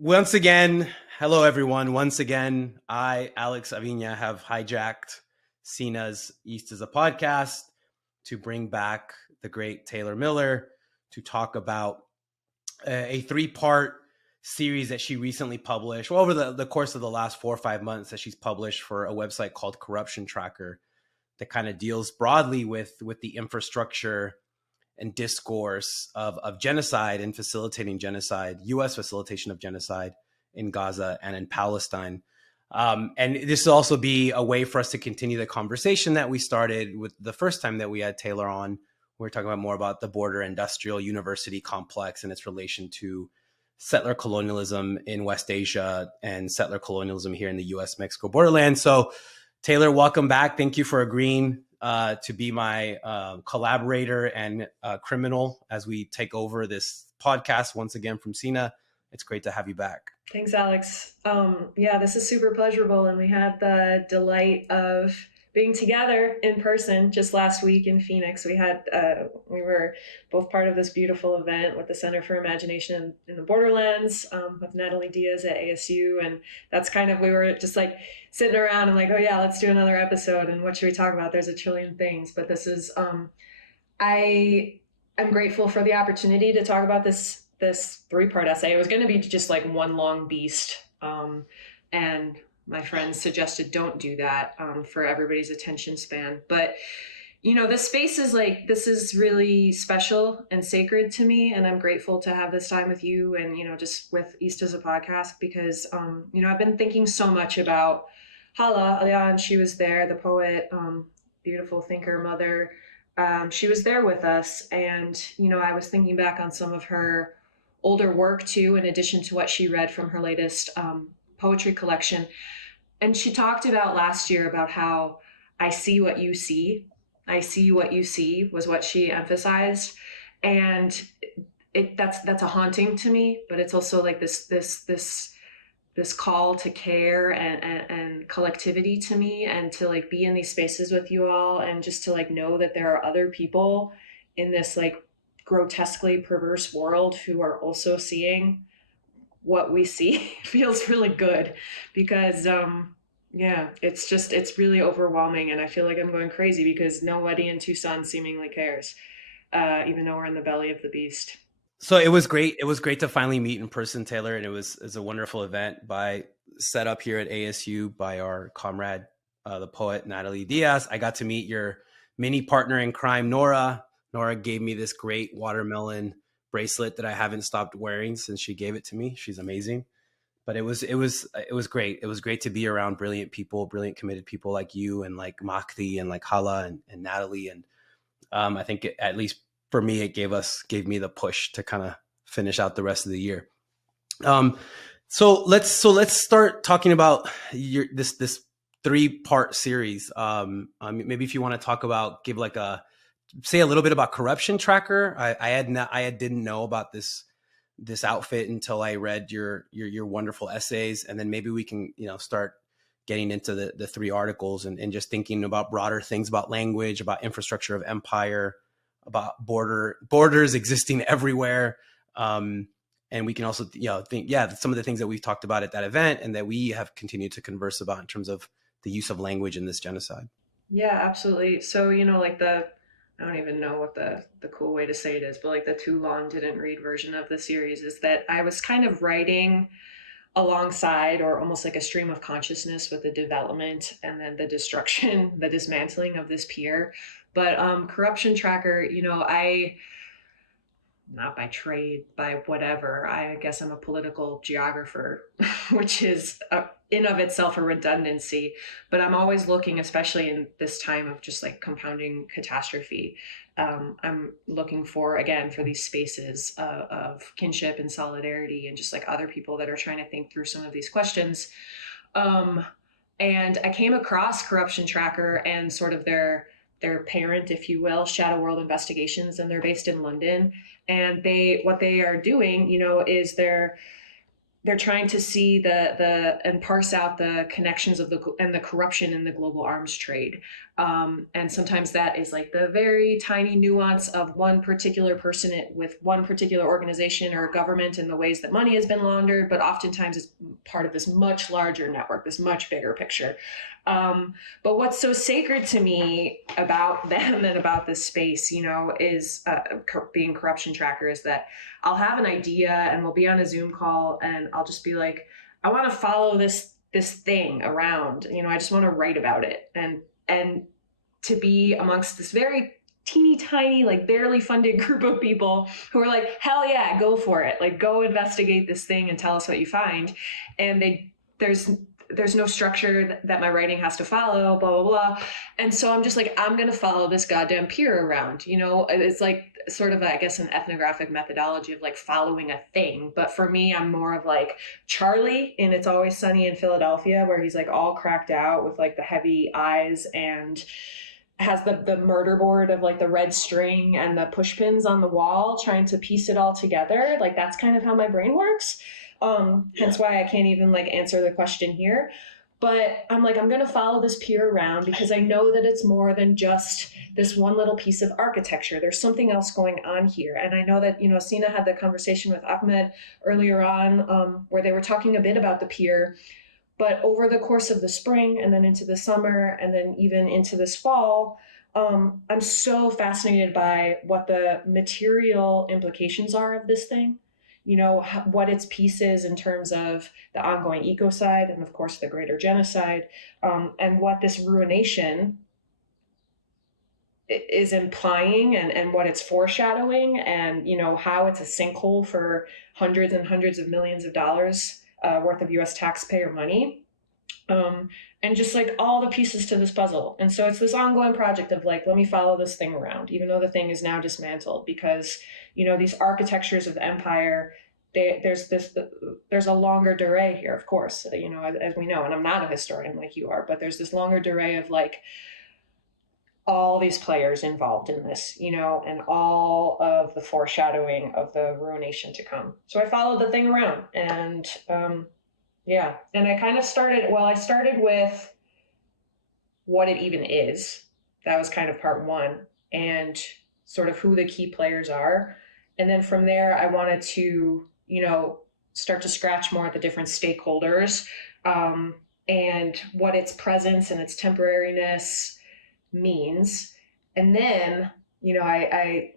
Once again, hello everyone. Once again, I, Alex Avina, have hijacked Cena's East is a podcast to bring back the great Taylor Miller to talk about a three-part series that she recently published, well, over the course of the last 4 or 5 months, that she's published for a website called Corruption Tracker that kind of deals broadly with the infrastructure and discourse of genocide and facilitating genocide, U.S. facilitation of genocide in Gaza and in Palestine. And this will also be a way for us to continue the conversation that we started with the first time that we had Taylor on. We were talking about more about the border industrial university complex and its relation to settler colonialism in West Asia and settler colonialism here in the U.S.-Mexico borderland. So, Taylor, welcome back. Thank you for agreeing to be my collaborator and criminal as we take over this podcast once again from Cena. It's great to have you back. Thanks, Alex. Yeah, this is super pleasurable, and we had the delight of being together in person just last week in Phoenix. We were both part of this beautiful event with the Center for Imagination in the Borderlands with Natalie Diaz at ASU, and that's kind of we were just like sitting around and like, oh yeah, let's do another episode. And what should we talk about? There's a trillion things, but this is I'm grateful for the opportunity to talk about this three-part essay. It was going to be just like one long beast, and my friends suggested don't do that for everybody's attention span. But this space is like, this is really special and sacred to me, and I'm grateful to have this time with you and just with East as a podcast because I've been thinking so much about Hala Alian. She was there, the poet, beautiful thinker, mother. She was there with us, and I was thinking back on some of her older work too, in addition to what she read from her latest poetry collection. And she talked about last year about how I see what you see. I see what you see was what she emphasized. And that's a haunting to me, but it's also like this call to care and collectivity to me, and to like be in these spaces with you all, and just to like know that there are other people in this like grotesquely perverse world who are also seeing what we see feels really good because yeah, it's really overwhelming, and I feel like I'm going crazy because nobody in Tucson seemingly cares, even though we're in the belly of the beast. So it was great. It was great to finally meet in person, Taylor, and it was a wonderful event set up here at ASU by our comrade, the poet Natalie Diaz. I got to meet your mini partner in crime, Nora. Nora gave me this great watermelon bracelet that I haven't stopped wearing since she gave it to me. She's amazing. But it was great. It was great to be around brilliant people, brilliant committed people like you and like Makti and like Hala and Natalie. And I think at least for me, it gave me the push to kind of finish out the rest of the year. So let's start talking about this 3-part series. Maybe if you want to talk about, say a little bit about Corruption Tracker. I didn't know about this outfit until I read your wonderful essays, and then maybe we can start getting into the 3 articles and just thinking about broader things about language, about infrastructure of empire, about borders existing everywhere. And we can also think some of the things that we've talked about at that event and that we have continued to converse about in terms of the use of language in this genocide. Yeah, absolutely. So like I don't even know what the cool way to say it is, but like the too long didn't read version of the series is that I was kind of writing alongside, or almost like a stream of consciousness, with the development and then the destruction, the dismantling of this pier. But Corruption Tracker, I, not by trade, by whatever, I guess I'm a political geographer, which is in of itself a redundancy. But I'm always looking, especially in this time of just like compounding catastrophe, I'm looking for these spaces of kinship and solidarity, and just like other people that are trying to think through some of these questions. Um, and I came across Corruption Tracker and sort of their parent, if you will, Shadow World Investigations, and they're based in London. And what they are doing, is they're they're trying to see the and parse out the connections of the corruption in the global arms trade, and sometimes that is like the very tiny nuance of one particular person with one particular organization or government and the ways that money has been laundered, but oftentimes it's part of this much larger network, this much bigger picture. But what's so sacred to me about them and about this space, is being corruption tracker, is that I'll have an idea and we'll be on a Zoom call and I'll just be like, I want to follow this thing around. I just want to write about it, and to be amongst this very teeny tiny, like barely funded group of people who are like, hell yeah, go for it. Like, go investigate this thing and tell us what you find. And there's no structure that my writing has to follow, blah, blah, blah. And so I'm just like, I'm going to follow this goddamn pier around. It's like sort of, I guess, an ethnographic methodology of like following a thing. But for me, I'm more of like Charlie in It's Always Sunny in Philadelphia, where he's like all cracked out with like the heavy eyes and has the murder board of like the red string and the push pins on the wall, trying to piece it all together. Like, that's kind of how my brain works. Hence why I can't even like answer the question here. But I'm like, I'm going to follow this pier around because I know that it's more than just this one little piece of architecture. There's something else going on here. And I know that, Sina had the conversation with Ahmed earlier on, where they were talking a bit about the pier. But over the course of the spring and then into the summer and then even into this fall, I'm so fascinated by what the material implications are of this thing. What its piece is in terms of the ongoing ecocide and, of course, the greater genocide, and what this ruination is implying, and what it's foreshadowing, and, how it's a sinkhole for hundreds and hundreds of millions of dollars worth of US taxpayer money. And just like all the pieces to this puzzle. And so it's this ongoing project of like, let me follow this thing around, even though the thing is now dismantled, because, these architectures of the empire, there's a longer durée here, of course, as we know, and I'm not a historian like you are, but there's this longer durée of like all these players involved in this, and all of the foreshadowing of the ruination to come. So I followed the thing around, and, yeah. And I kind of I started with what it even is. That was kind of part one, and sort of who the key players are. And then from there, I wanted to, start to scratch more at the different stakeholders, and what its presence and its temporariness means. And then, I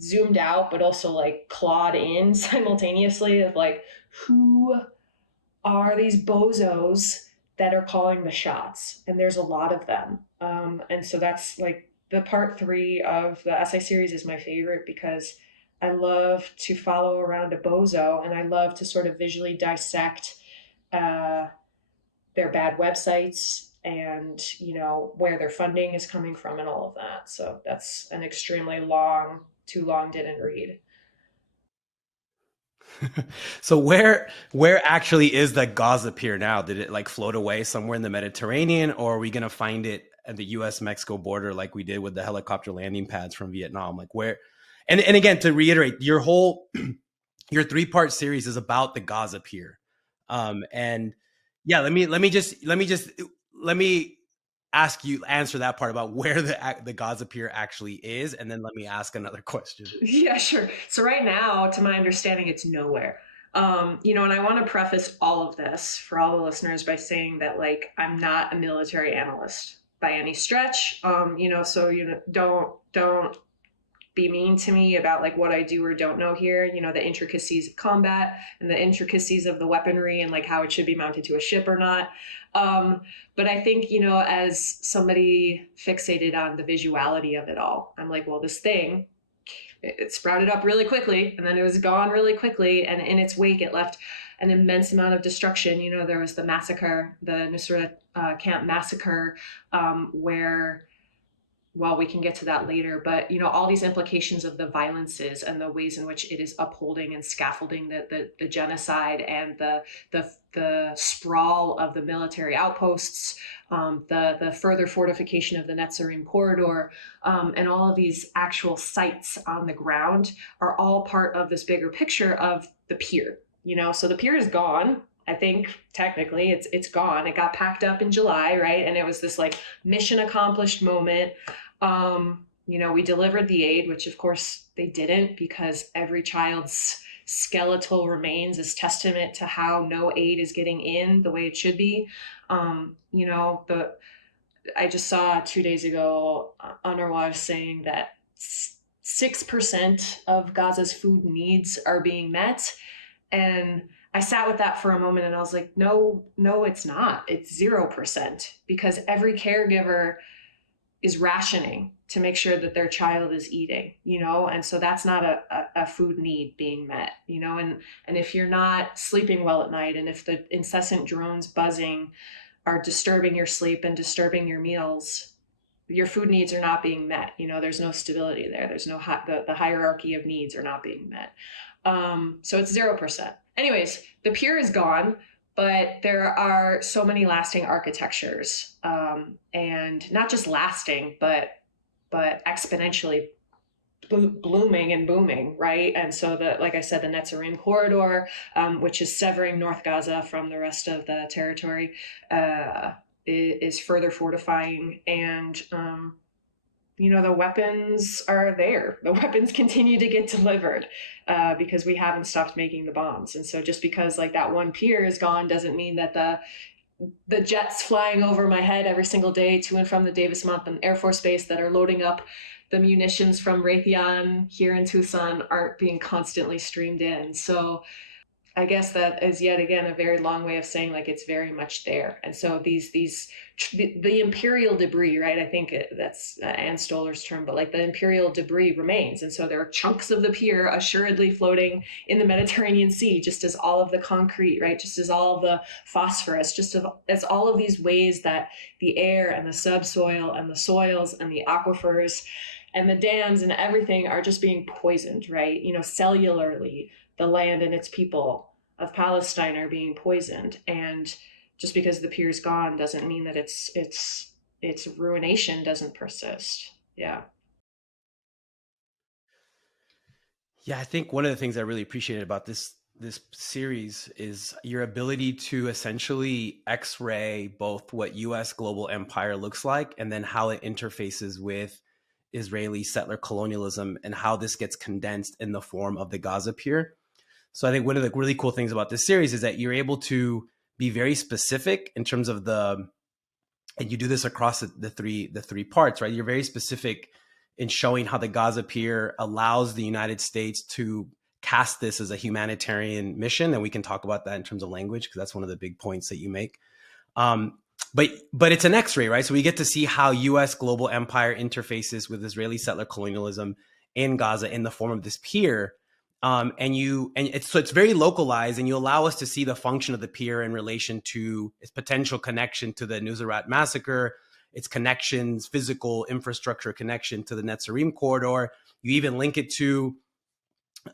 zoomed out, but also like clawed in simultaneously of like, who are these bozos that are calling the shots? And there's a lot of them. And so that's like the part 3 of the essay series is my favorite, because I love to follow around a bozo, and I love to sort of visually dissect their bad websites and, where their funding is coming from and all of that. So that's an extremely too long didn't read. So where actually is the Gaza pier now? Did it like float away somewhere in the Mediterranean, or are we going to find it at the US-Mexico border like we did with the helicopter landing pads from Vietnam? Like, where? And again, to reiterate, your 3-part series is about the Gaza pier. And yeah, let me answer that part about where the Gaza pier actually is, and then let me ask another question. Yeah, sure. So right now, to my understanding, it's nowhere. And I want to preface all of this for all the listeners by saying that, like, I'm not a military analyst by any stretch. So don't be mean to me about like what I do or don't know here. The intricacies of combat and the intricacies of the weaponry and like how it should be mounted to a ship or not. But I think, as somebody fixated on the visuality of it all, I'm like, well, this thing, it sprouted up really quickly and then it was gone really quickly. And in its wake, it left an immense amount of destruction. There was the massacre, the Nusra camp massacre, where, well, we can get to that later, but all these implications of the violences and the ways in which it is upholding and scaffolding the genocide and the sprawl of the military outposts, the further fortification of the Netzarim corridor, and all of these actual sites on the ground are all part of this bigger picture of the pier. So the pier is gone. I think technically it's gone. It got packed up in July, right? And it was this like mission accomplished moment. We delivered the aid, which of course they didn't, because every child's skeletal remains is testament to how no aid is getting in the way it should be. The I just saw 2 days ago UNRWA saying that 6% of Gaza's food needs are being met. And I sat with that for a moment and I was like, no, no, it's not. It's 0%, because every caregiver is rationing to make sure that their child is eating, and so that's not a food need being met, and if you're not sleeping well at night, and if the incessant drones buzzing are disturbing your sleep and disturbing your meals, your food needs are not being met. There's no stability there. There's no the hierarchy of needs are not being met. So it's 0%. Anyways, the pier is gone, but there are so many lasting architectures, and not just lasting, but exponentially blooming and booming, right? And so like I said, the Netzarim corridor, which is severing North Gaza from the rest of the territory, is further fortifying. And the weapons are there. The weapons continue to get delivered, because we haven't stopped making the bombs. And so just because like that one pier is gone doesn't mean that the jets flying over my head every single day to and from the Davis Monthan Air Force Base that are loading up the munitions from Raytheon here in Tucson aren't being constantly streamed in. So I guess that is yet again a very long way of saying like it's very much there. And so the imperial debris, right? I think that's Ann Stoller's term, but like the imperial debris remains. And so there are chunks of the pier assuredly floating in the Mediterranean Sea, just as all of the concrete, right? Just as all of the phosphorus, as all of these ways that the air and the subsoil and the soils and the aquifers and the dams and everything are just being poisoned, right? Cellularly, the land and its people of Palestine are being poisoned. And just because the pier's gone doesn't mean that its ruination doesn't persist. Yeah. Yeah, I think one of the things I really appreciated about this series is your ability to essentially x-ray both what US global empire looks like and then how it interfaces with Israeli settler colonialism and how this gets condensed in the form of the Gaza pier. So I think one of the really cool things about this series is that you're able to be very specific in terms of and you do this across the three parts, right? You're very specific in showing how the Gaza pier allows the United States to cast this as a humanitarian mission. And we can talk about that in terms of language, because that's one of the big points that you make. But it's an X-ray, right? So we get to see how U.S. global empire interfaces with Israeli settler colonialism in Gaza in the form of this pier. So it's very localized, and you allow us to see the function of the pier in relation to its potential connection to the Nuseirat massacre, its connections, physical infrastructure connection to the Netzarim corridor. You even link it to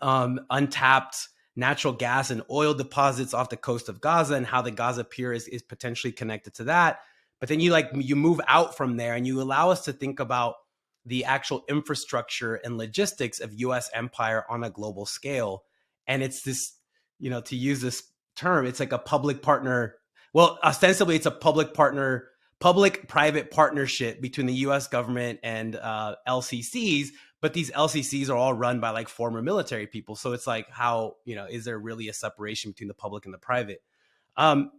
untapped natural gas and oil deposits off the coast of Gaza, and how the Gaza pier is potentially connected to that. But then you move out from there and you allow us to think about the actual infrastructure and logistics of US empire on a global scale. And it's this, to use this term, it's like a public partner. Well, ostensibly it's a public-private partnership between the US government and LCCs, but these LCCs are all run by like former military people. So it's like, how, is there really a separation between the public and the private?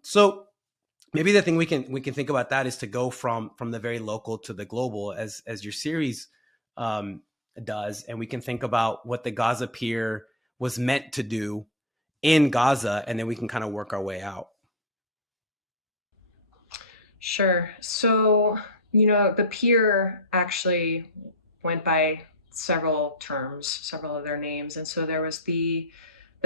So maybe the thing we can think about that is to go from the very local to the global, as your series does, and we can think about what the Gaza pier was meant to do in Gaza, and then we can kind of work our way out. Sure. So, the pier actually went by several terms, several of their names. And so there was the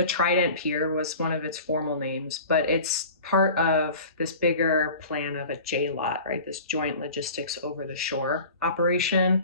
Trident Pier was one of its formal names, but it's part of this bigger plan of a JLOT, right? This joint logistics over the shore operation.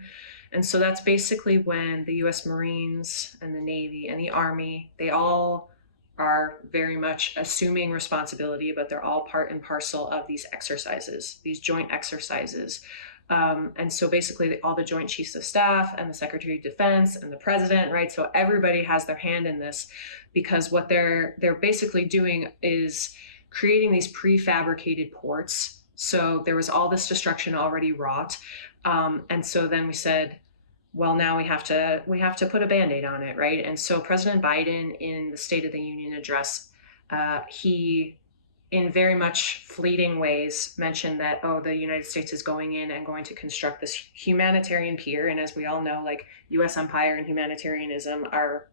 And so that's basically when the US Marines and the Navy and the Army, they all are very much assuming responsibility, but they're all part and parcel of these exercises, these joint exercises, And so basically all the Joint Chiefs of Staff and the Secretary of Defense and the President, right? So everybody has their hand in this, because what they're basically doing is creating these prefabricated ports. So there was all this destruction already wrought. And so then we said, well, now we have to put a Band-Aid on it, right? And so President Biden, in the State of the Union address, he, in very much fleeting ways, mentioned that, oh, the United States is going in and going to construct this humanitarian pier. And as we all know, like, U.S. empire and humanitarianism are,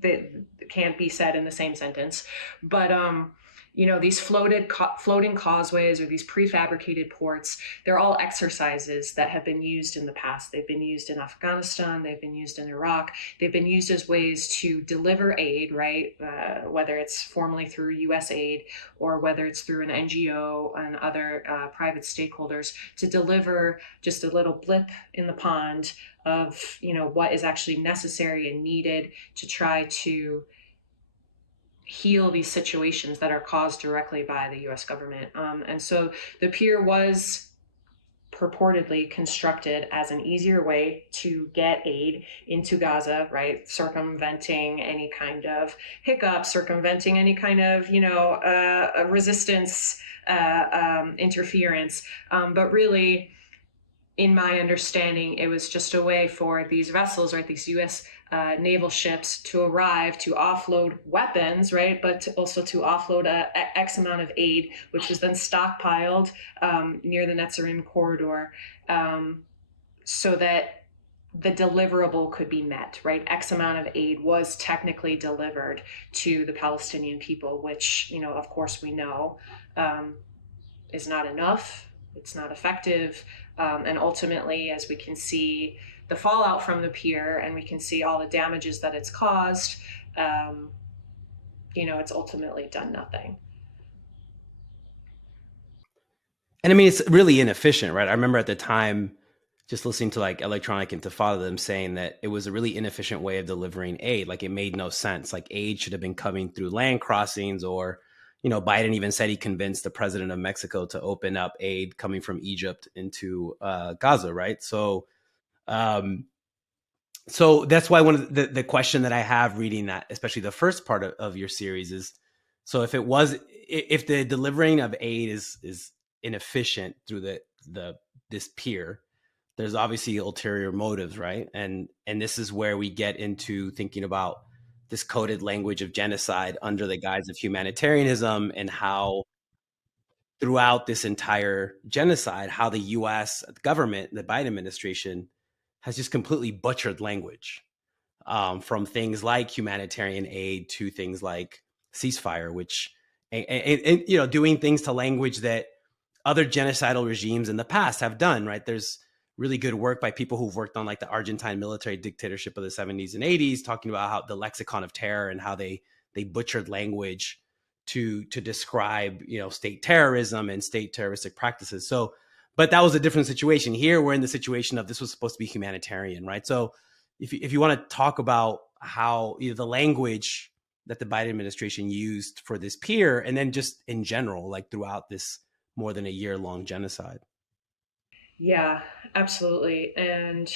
they can't be said in the same sentence. But these floating causeways or these prefabricated ports, they're all exercises that have been used in the past. They've been used in Afghanistan, they've been used in Iraq, they've been used as ways to deliver aid, right? Whether it's formally through US aid or whether it's through an NGO and other private stakeholders, to deliver just a little blip in the pond of what is actually necessary and needed to try to heal these situations that are caused directly by the US government. And so the pier was purportedly constructed as an easier way to get aid into Gaza, right? Circumventing any kind of hiccups, circumventing any kind of, resistance, interference. But really, in my understanding, it was just a way for these vessels, right, these U.S. Naval ships to arrive to offload weapons, right, but also to offload X amount of aid, which was then stockpiled near the Netzarim corridor, so that the deliverable could be met, right? X amount of aid was technically delivered to the Palestinian people, which, of course we know is not enough. It's not effective. And ultimately, as we can see the fallout from the pier and we can see all the damages that it's caused, it's ultimately done nothing. And I mean, it's really inefficient, right? I remember at the time just listening to like Electronic Intifada, them saying that it was a really inefficient way of delivering aid. Like, it made no sense. Like, aid should have been coming through land crossings, or, Biden even said he convinced the president of Mexico to open up aid coming from Egypt into Gaza, right? So that's why one of the question that I have reading that, especially the first part of your series, is, so if the delivering of aid is inefficient through this pier, there's obviously ulterior motives, right? And this is where we get into thinking about this coded language of genocide under the guise of humanitarianism, and how throughout this entire genocide, how the US government, the Biden administration, has just completely butchered language, from things like humanitarian aid to things like ceasefire, which, and doing things to language that other genocidal regimes in the past have done, right? There's really good work by people who've worked on like the Argentine military dictatorship of the 70s and 80s, talking about how the lexicon of terror and how they butchered language to describe, state terrorism and state terroristic practices. So, but that was a different situation. Here we're in the situation of, this was supposed to be humanitarian, right? So if you want to talk about how the language that the Biden administration used for this pier, and then just in general, like throughout this more than a year-long genocide. Yeah, absolutely. And,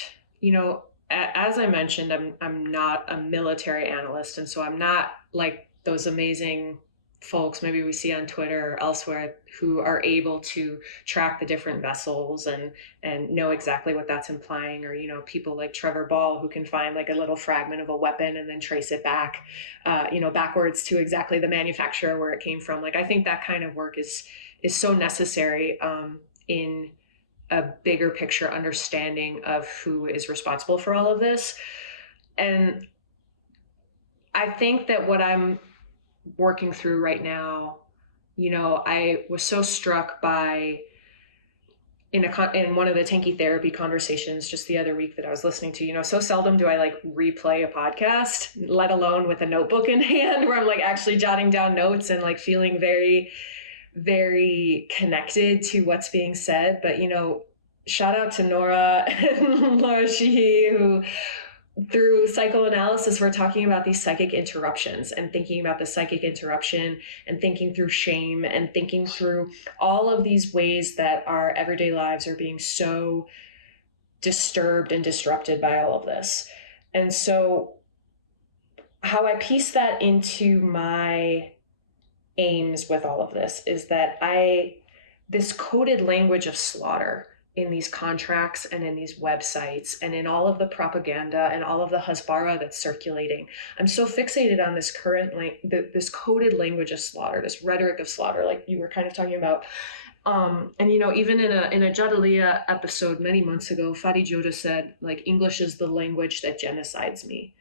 as I mentioned, I'm not a military analyst. And so I'm not like those amazing folks maybe we see on Twitter or elsewhere who are able to track the different vessels and know exactly what that's implying, or people like Trevor Ball who can find like a little fragment of a weapon and then trace it back backwards to exactly the manufacturer where it came from. Like, I think that kind of work is so necessary in a bigger picture understanding of who is responsible for all of this. And I think that what I'm working through right now, I was so struck by in one of the Tanky Therapy conversations just the other week that I was listening to, so seldom do I like replay a podcast, let alone with a notebook in hand where I'm like actually jotting down notes and like feeling very, very connected to what's being said. But, shout out to Nora and Laura Sheehy, who through psychoanalysis, we're talking about these psychic interruptions and thinking about the psychic interruption and thinking through shame and thinking through all of these ways that our everyday lives are being so disturbed and disrupted by all of this. And so how I piece that into my aims with all of this is that this coded language of slaughter in these contracts and in these websites and in all of the propaganda and all of the hasbara that's circulating. I'm so fixated on this this coded language of slaughter, this rhetoric of slaughter, like you were kind of talking about. And even in a Jadalia episode many months ago, Fadi Joda said, like, English is the language that genocides me.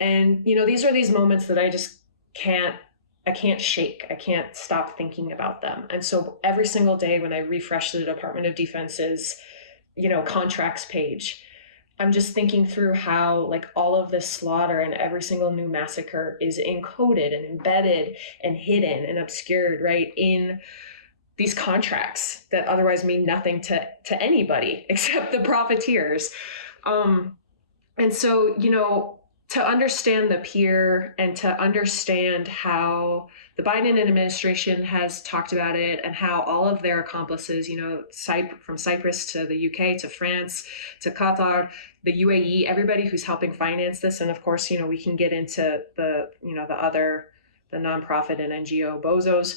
And these are these moments that I just can't shake. I can't stop thinking about them. And so every single day when I refresh the Department of Defense's, contracts page, I'm just thinking through how, like, all of this slaughter and every single new massacre is encoded and embedded and hidden and obscured right in these contracts that otherwise mean nothing to anybody except the profiteers. And so, to understand the pier and to understand how the Biden administration has talked about it and how all of their accomplices, from Cyprus to the UK to France to Qatar, the UAE, everybody who's helping finance this. And of course, we can get into the nonprofit and NGO bozos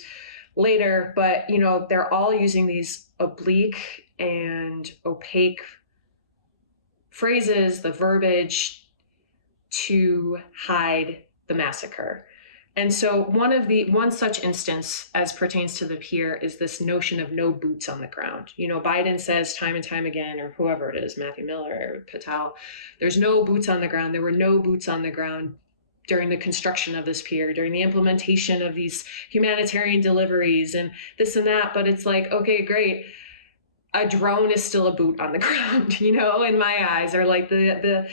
later, but they're all using these oblique and opaque phrases, the verbiage, to hide the massacre. And so one such instance as pertains to the pier is this notion of no boots on the ground. Biden says time and time again, or whoever it is, Matthew Miller or Patel, there's no boots on the ground. There were no boots on the ground during the construction of this pier, during the implementation of these humanitarian deliveries and this and that. But it's like, okay, great. A drone is still a boot on the ground, in my eyes, or like the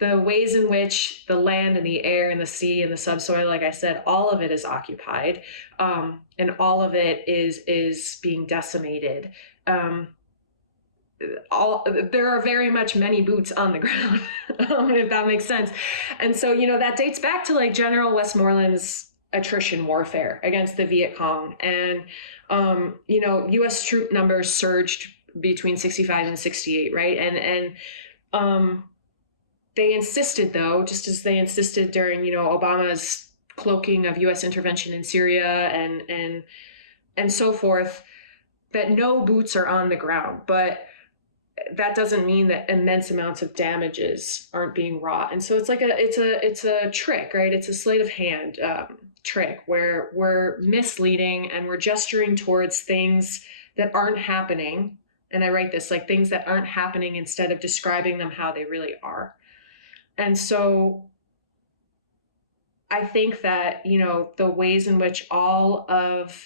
ways in which the land and the air and the sea and the subsoil, like I said, all of it is occupied, and all of it is being decimated. There are very much many boots on the ground, if that makes sense. And so, that dates back to like General Westmoreland's attrition warfare against the Viet Cong. And, U.S. troop numbers surged between 65 and 68, right? And they insisted, though, just as they insisted during, Obama's cloaking of U.S. intervention in Syria and so forth, that no boots are on the ground. But that doesn't mean that immense amounts of damages aren't being wrought. And so it's like it's a trick, right? It's a sleight of hand trick where we're misleading and we're gesturing towards things that aren't happening. And I write this, like, things that aren't happening instead of describing them how they really are. And so I think that, the ways in which all of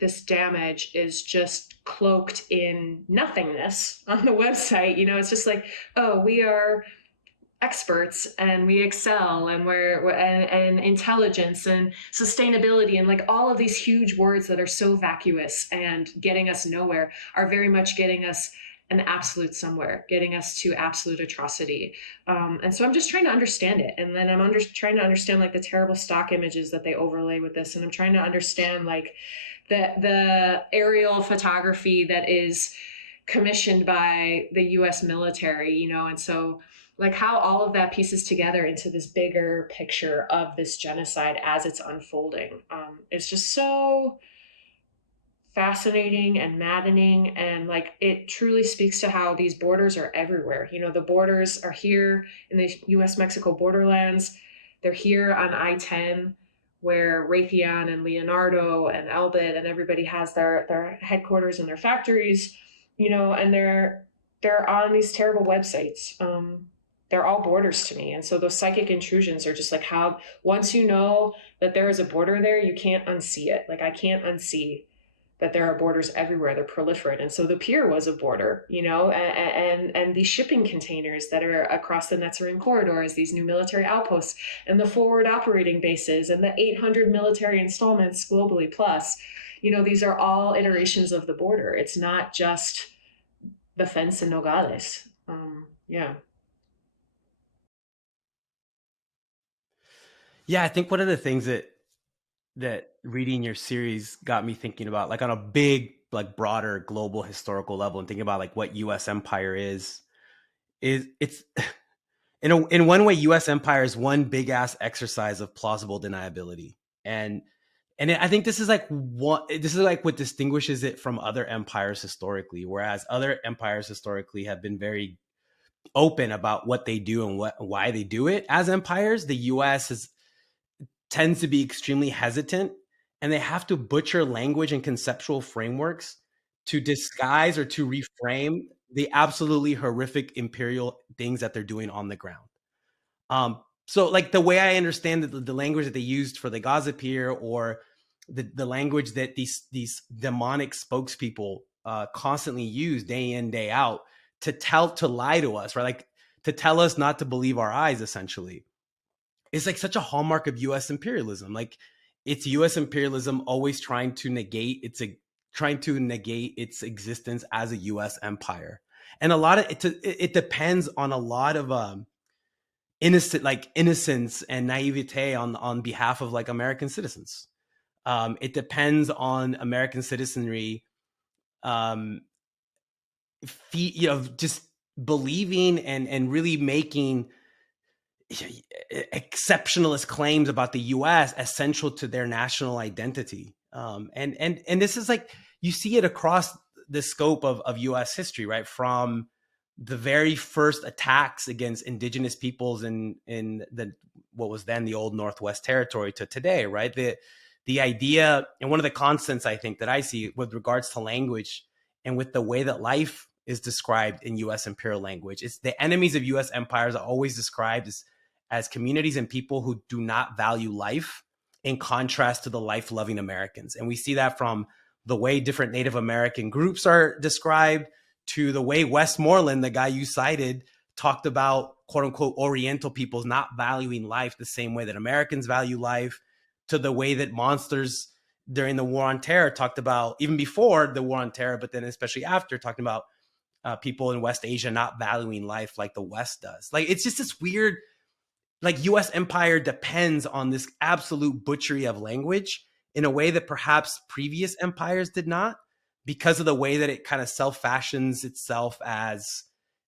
this damage is just cloaked in nothingness on the website, it's just like, oh, we are experts and we excel and and intelligence and sustainability and like all of these huge words that are so vacuous and getting us nowhere are very much getting us an absolute somewhere, getting us to absolute atrocity. And so I'm just trying to understand it. And then I'm trying to understand like the terrible stock images that they overlay with this. And I'm trying to understand like the aerial photography that is commissioned by the US military, and so like how all of that pieces together into this bigger picture of this genocide as it's unfolding. It's just so fascinating and maddening, and like it truly speaks to how these borders are everywhere. The borders are here in the US-Mexico borderlands. They're here on I-10 where Raytheon and Leonardo and Elbit and everybody has their headquarters and their factories, and they're on these terrible websites. They're all borders to me. And so those psychic intrusions are just like how once you know that there is a border there, you can't unsee it. Like I can't unsee that there are borders everywhere. They're proliferate. And so the pier was a border, and these shipping containers that are across the Netzarim corridors, these new military outposts and the forward operating bases and the 800 military installments globally plus, these are all iterations of the border. It's not just the fence in Nogales. Yeah. Yeah, I think one of the things that reading your series got me thinking about, like on a big, like broader global historical level, and thinking about like what U.S. empire is it's in one way, U.S. empire is one big ass exercise of plausible deniability, and I think this is like what distinguishes it from other empires historically. Whereas other empires historically have been very open about what they do and why they do it as empires, the U.S. tends to be extremely hesitant, and they have to butcher language and conceptual frameworks to disguise or to reframe the absolutely horrific imperial things that they're doing on the ground. So like the way I understand the language that they used for the Gaza pier, or the language that these demonic spokespeople constantly use day in day out to lie to us, right? Like to tell us not to believe our eyes, essentially. It's like such a hallmark of U.S. imperialism. Like it's U.S. imperialism always trying to negate its existence as a U.S. empire, and a lot of it depends on a lot of innocence and naivete on behalf of like American citizens. It depends on American citizenry, um, just believing and really making exceptionalist claims about the U.S. essential to their national identity. And this is like you see it across the scope of U.S. history, right? From the very first attacks against indigenous peoples in the what was then the old Northwest Territory to today, right? The idea, and one of the constants I think that I see with regards to language and with the way that life is described in U.S. imperial language, it's the enemies of U.S. empires are always described as communities and people who do not value life, in contrast to the life-loving Americans. And we see that from the way different Native American groups are described, to the way Westmoreland, the guy you cited, talked about quote unquote Oriental peoples not valuing life the same way that Americans value life, to the way that monsters during the War on Terror talked about, even before the War on Terror, but then especially after, talking about people in West Asia not valuing life like the West does. Like it's just this weird, like US empire depends on this absolute butchery of language in a way that perhaps previous empires did not, because of the way that it kind of self fashions itself as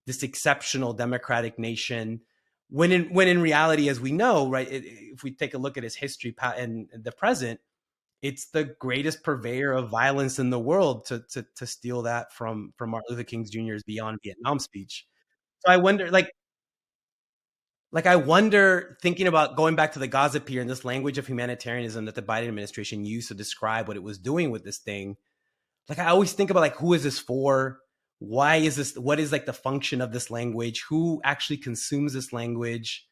this exceptional democratic nation, when in reality, as we know, right, if we take a look at its history and the present, it's the greatest purveyor of violence in the world, to steal that from Martin Luther King Jr.'s Beyond Vietnam speech. So I wonder, I wonder, thinking about going back to the Gaza pier and this language of humanitarianism that the Biden administration used to describe what it was doing with this thing. Like I always think about like, who is this for? Why is this? What is like the function of this language? Who actually consumes this language?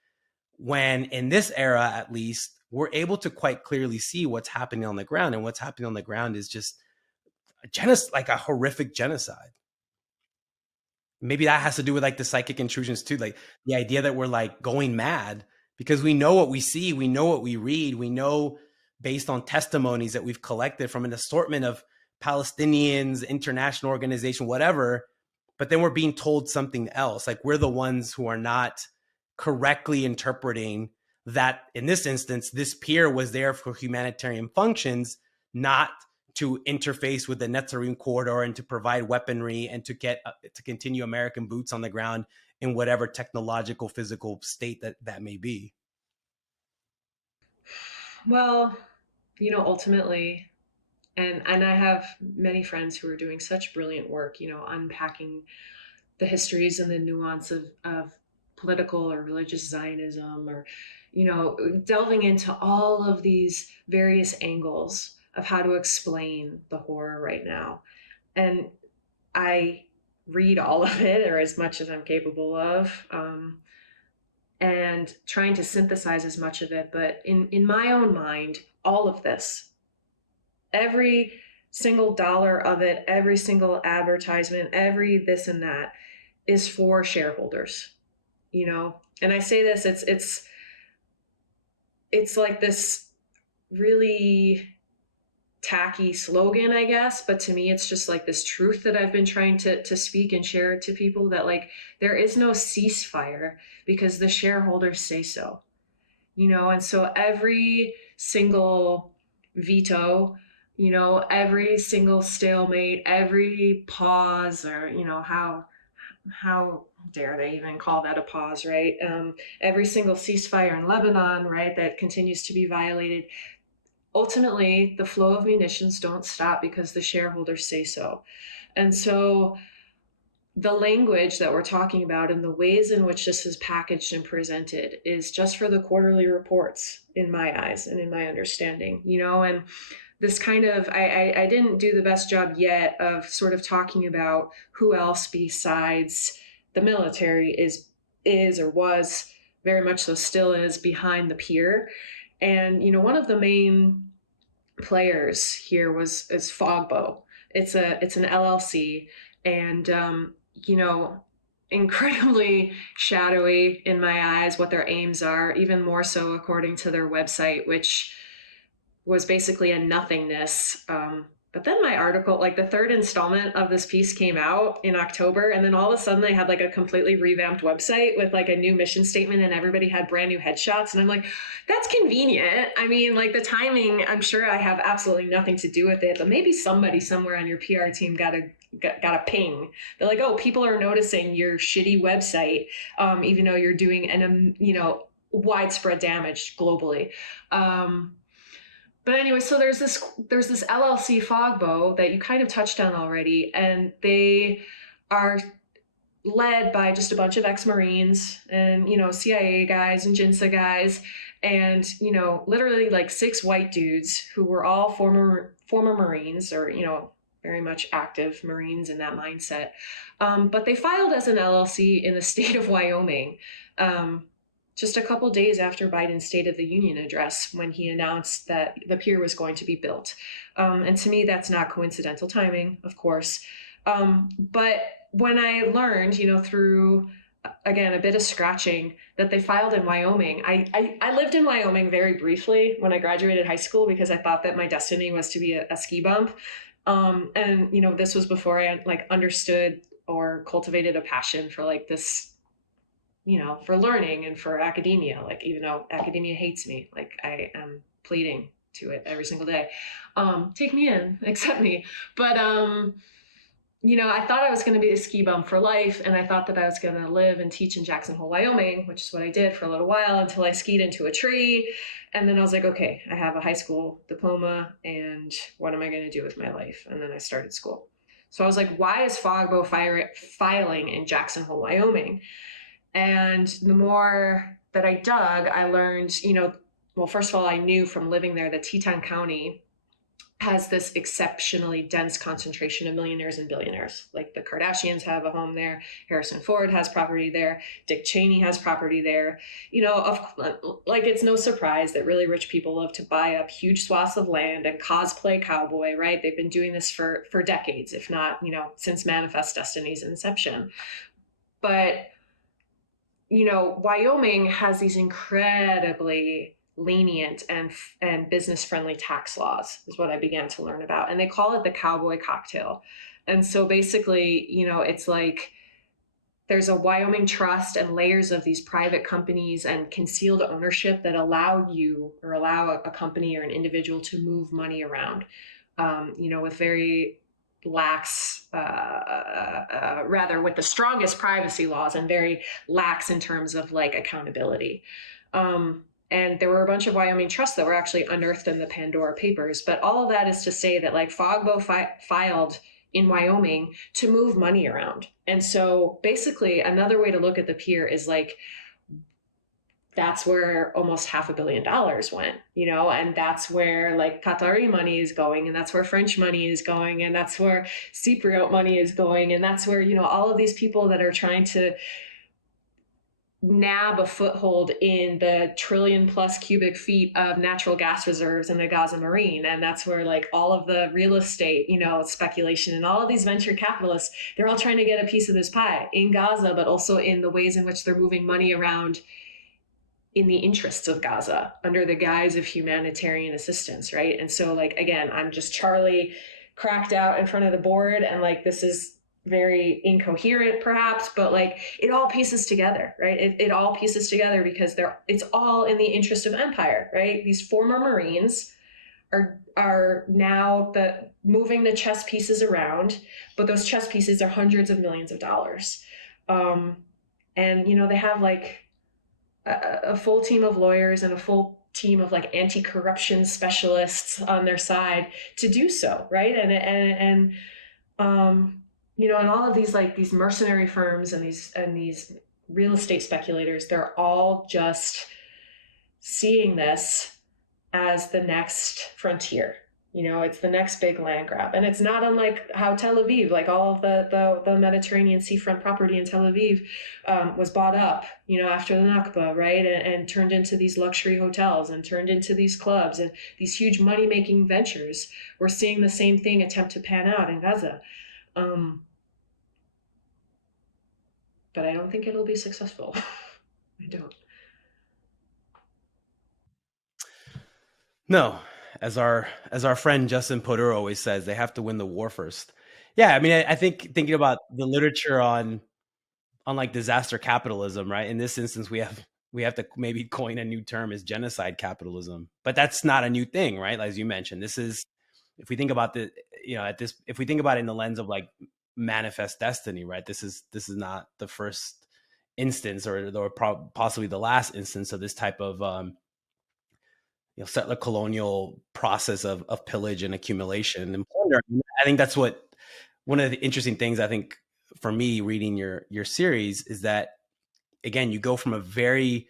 When in this era, at least, we're able to quite clearly see what's happening on the ground, and what's happening on the ground is just a genocide, like a horrific genocide. Maybe that has to do with like the psychic intrusions too, like the idea that we're like going mad because we know what we see, we know what we read, we know based on testimonies that we've collected from an assortment of Palestinians, international organization, whatever, but then we're being told something else. Like we're the ones who are not correctly interpreting that in this instance this pier was there for humanitarian functions, not to interface with the Netzarim corridor and to provide weaponry and to continue American boots on the ground in whatever technological physical state that may be. Well, ultimately, and I have many friends who are doing such brilliant work, unpacking the histories and the nuance of political or religious Zionism, or delving into all of these various angles of how to explain the horror right now. And I read all of it, or as much as I'm capable of, and trying to synthesize as much of it. But in my own mind, all of this, every single dollar of it, every single advertisement, every this and that, is for shareholders. And I say this, it's like this really tacky slogan, I guess, but to me it's just like this truth that I've been trying to speak and share to people, that like there is no ceasefire because the shareholders say so. And so every single veto, every single stalemate, every pause, or, how dare they even call that a pause, right? Every single ceasefire in Lebanon, right, that continues to be violated. Ultimately, the flow of munitions don't stop because the shareholders say so. And so the language that we're talking about and the ways in which this is packaged and presented is just for the quarterly reports in my eyes and in my understanding, and this kind of, I didn't do the best job yet of sort of talking about who else besides the military is or was very much so still is behind the pier. And one of the main players here is Fogbow. It's an LLC, and incredibly shadowy in my eyes what their aims are, even more so according to their website, which was basically a nothingness. But then my article, like the third installment of this piece, came out in October, and then all of a sudden they had like a completely revamped website with like a new mission statement, and everybody had brand new headshots. And I'm like, that's convenient. I mean, like the timing, I'm sure I have absolutely nothing to do with it, but maybe somebody somewhere on your PR team got a ping. They're like, oh, people are noticing your shitty website, even though you're doing widespread damage globally. But anyway, so there's this LLC Fogbow that you kind of touched on already, and they are led by just a bunch of ex-Marines and CIA guys and JINSA guys, and literally like 6 white dudes who were all former Marines, or very much active Marines in that mindset. But they filed as an LLC in the state of Wyoming. Just a couple days after Biden's State of the Union address, when he announced that the pier was going to be built. And to me, that's not coincidental timing, of course. But when I learned, through, again, a bit of scratching, that they filed in Wyoming, I lived in Wyoming very briefly when I graduated high school because I thought that my destiny was to be a ski bump. And, this was before I like understood or cultivated a passion for like this, for learning and for academia, like even though academia hates me, like I am pleading to it every single day. Take me in, accept me. But, I thought I was going to be a ski bum for life. And I thought that I was going to live and teach in Jackson Hole, Wyoming, which is what I did for a little while until I skied into a tree. And then I was like, okay, I have a high school diploma, and what am I going to do with my life? And then I started school. So I was like, why is Fogbow filing in Jackson Hole, Wyoming? And the more that I dug, I learned, well, first of all, I knew from living there that Teton County has this exceptionally dense concentration of millionaires and billionaires. Like the Kardashians have a home there, Harrison Ford has property there, Dick Cheney has property there. Like it's no surprise that really rich people love to buy up huge swaths of land and cosplay cowboy, right? They've been doing this for decades, if not, since Manifest Destiny's inception. But Wyoming has these incredibly lenient and business-friendly tax laws, is what I began to learn about. And they call it the cowboy cocktail. And so basically, it's like there's a Wyoming trust and layers of these private companies and concealed ownership that allow a company or an individual to move money around, with very lax, rather with the strongest privacy laws and very lax in terms of like accountability. And there were a bunch of Wyoming trusts that were actually unearthed in the Pandora Papers. But all of that is to say that like Fogbow filed in Wyoming to move money around. And so basically another way to look at the pier is like, that's where almost $500 million went, and that's where like Qatari money is going, and that's where French money is going, and that's where Cypriot money is going, and that's where, all of these people that are trying to nab a foothold in the trillion plus cubic feet of natural gas reserves in the Gaza Marine. And that's where like all of the real estate, speculation and all of these venture capitalists, they're all trying to get a piece of this pie in Gaza, but also in the ways in which they're moving money around in the interests of Gaza under the guise of humanitarian assistance, right? And so like, again, I'm just Charlie cracked out in front of the board, and like, this is very incoherent perhaps, but like it all pieces together, right? It all pieces together because it's all in the interest of empire, right? These former Marines are now moving the chess pieces around, but those chess pieces are hundreds of millions of dollars. Um, and they have like a full team of lawyers and a full team of like anti-corruption specialists on their side to do so, right? And and all of these like these mercenary firms and these real estate speculators, they're all just seeing this as the next frontier. It's the next big land grab. And it's not unlike how Tel Aviv, like all of the Mediterranean seafront property in Tel Aviv, was bought up, after the Nakba, right? And turned into these luxury hotels and turned into these clubs and these huge money making ventures. We're seeing the same thing attempt to pan out in Gaza. But I don't think it'll be successful. I don't. No, as our friend Justin Potter always says, they have to win the war first. Yeah, I mean, I think thinking about the literature on like disaster capitalism, right? In this instance, we have to maybe coin a new term as genocide capitalism, but that's not a new thing, right? As you mentioned, this is if we think about the at this if we think about it in the lens of like manifest destiny, right? This is not the first instance or possibly the last instance of this type of settler colonial process of pillage and accumulation and plunder. I think that's what one of the interesting things I think for me reading your series is that again you go from a very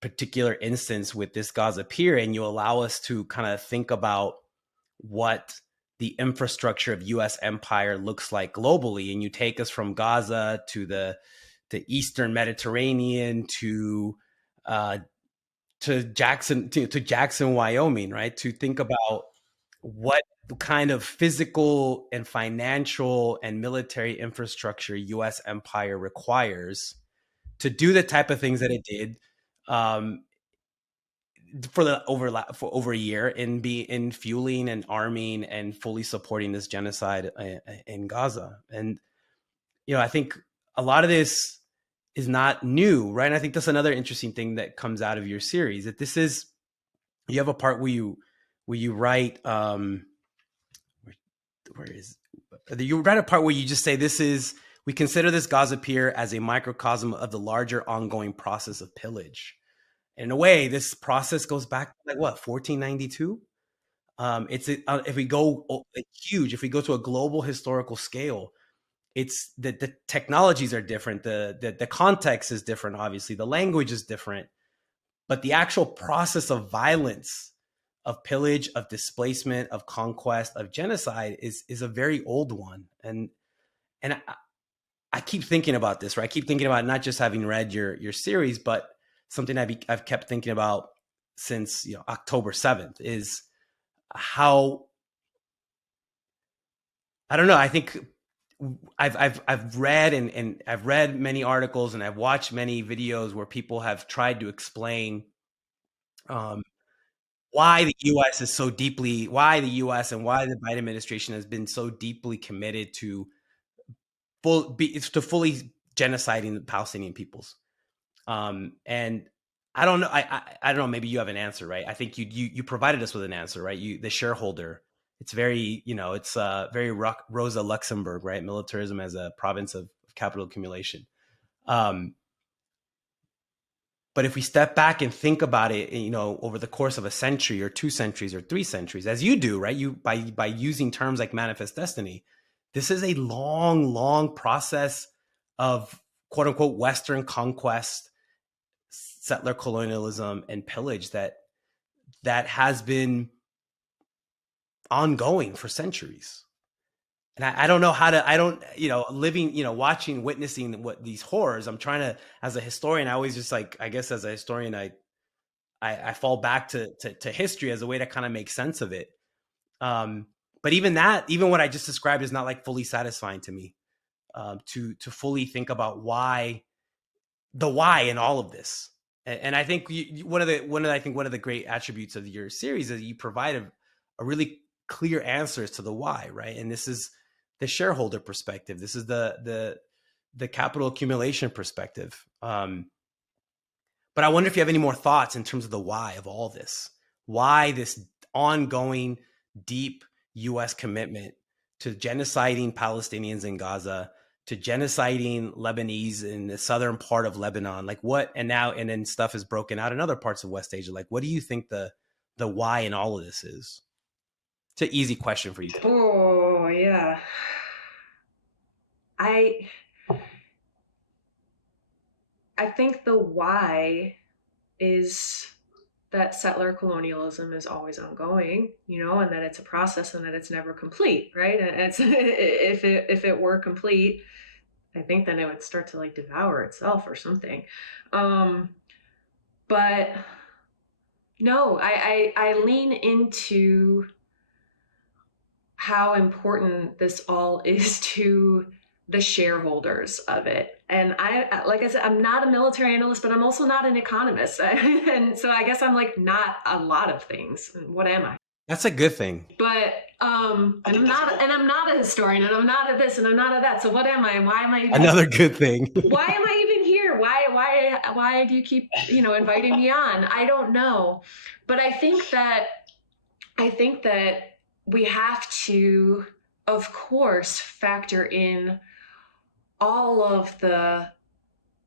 particular instance with this Gaza pier and you allow us to kind of think about what the infrastructure of US empire looks like globally, and you take us from Gaza to the Eastern Mediterranean to Jackson, Wyoming, right? To think about what kind of physical and financial and military infrastructure US empire requires to do the type of things that it did um, for over a year and be in fueling and arming and fully supporting this genocide in Gaza. And I think a lot of this is not new, right? And I think that's another interesting thing that comes out of your series, that this is you have a part where you write where is you write a part where you just say we consider this Gaza pier as a microcosm of the larger ongoing process of pillage. In a way, this process goes back to like what 1492. If we go huge, if we go to a global historical scale, it's the technologies are different, the context is different, obviously the language is different, but the actual process of violence, of pillage, of displacement, of conquest, of genocide is a very old one. And I keep thinking about this, right? I keep thinking about not just having read your series, but something I've kept thinking about since October 7th is how I don't know. I think I've read and I've read many articles and I've watched many videos where people have tried to explain um, why the U.S. why the U.S. and why the Biden administration has been so deeply committed to fully genociding the Palestinian peoples. And I don't know. I don't know. Maybe you have an answer, right? I think you provided us with an answer, right? The shareholder. It's very it's very Rosa Luxemburg, right? Militarism as a province of capital accumulation. Um, but if we step back and think about it, over the course of a century or 2 centuries or 3 centuries, as you do, right? You by using terms like manifest destiny, this is a long, long process of quote unquote Western conquest, settler colonialism, and pillage that has been ongoing for centuries. And I don't know how to, I don't, living, watching, witnessing what these horrors, I'm trying to, as a historian, I always just like, I guess as a historian, I fall back to history as a way to kind of make sense of it. But even what I just described is not like fully satisfying to me, to fully think about why in all of this. And I think one of the great attributes of your series is you provide a really clear answers to the why, right? And this is the shareholder perspective. This is the capital accumulation perspective. But I wonder if you have any more thoughts in terms of the why of all this. Why this ongoing, deep U.S. commitment to genociding Palestinians in Gaza, to genociding Lebanese in the southern part of Lebanon, like what, and then stuff is broken out in other parts of West Asia. Like, what do you think the why in all of this is? It's an easy question for you. Oh, yeah. I think the why is that settler colonialism is always ongoing, and that it's a process and that it's never complete, right? And it's if it were complete, I think then it would start to like devour itself or something. But no, I lean into how important this all is to the shareholders of it. And like I said, I'm not a military analyst, but I'm also not an economist. And so I guess I'm like not a lot of things. What am I? That's a good thing. But and I'm not a historian, and I'm not a this, and I'm not a that. So what am I? Why am I even, another good thing? Why am I even here? Why do you keep inviting me on? I don't know. But I think that we have to, of course, factor in all of the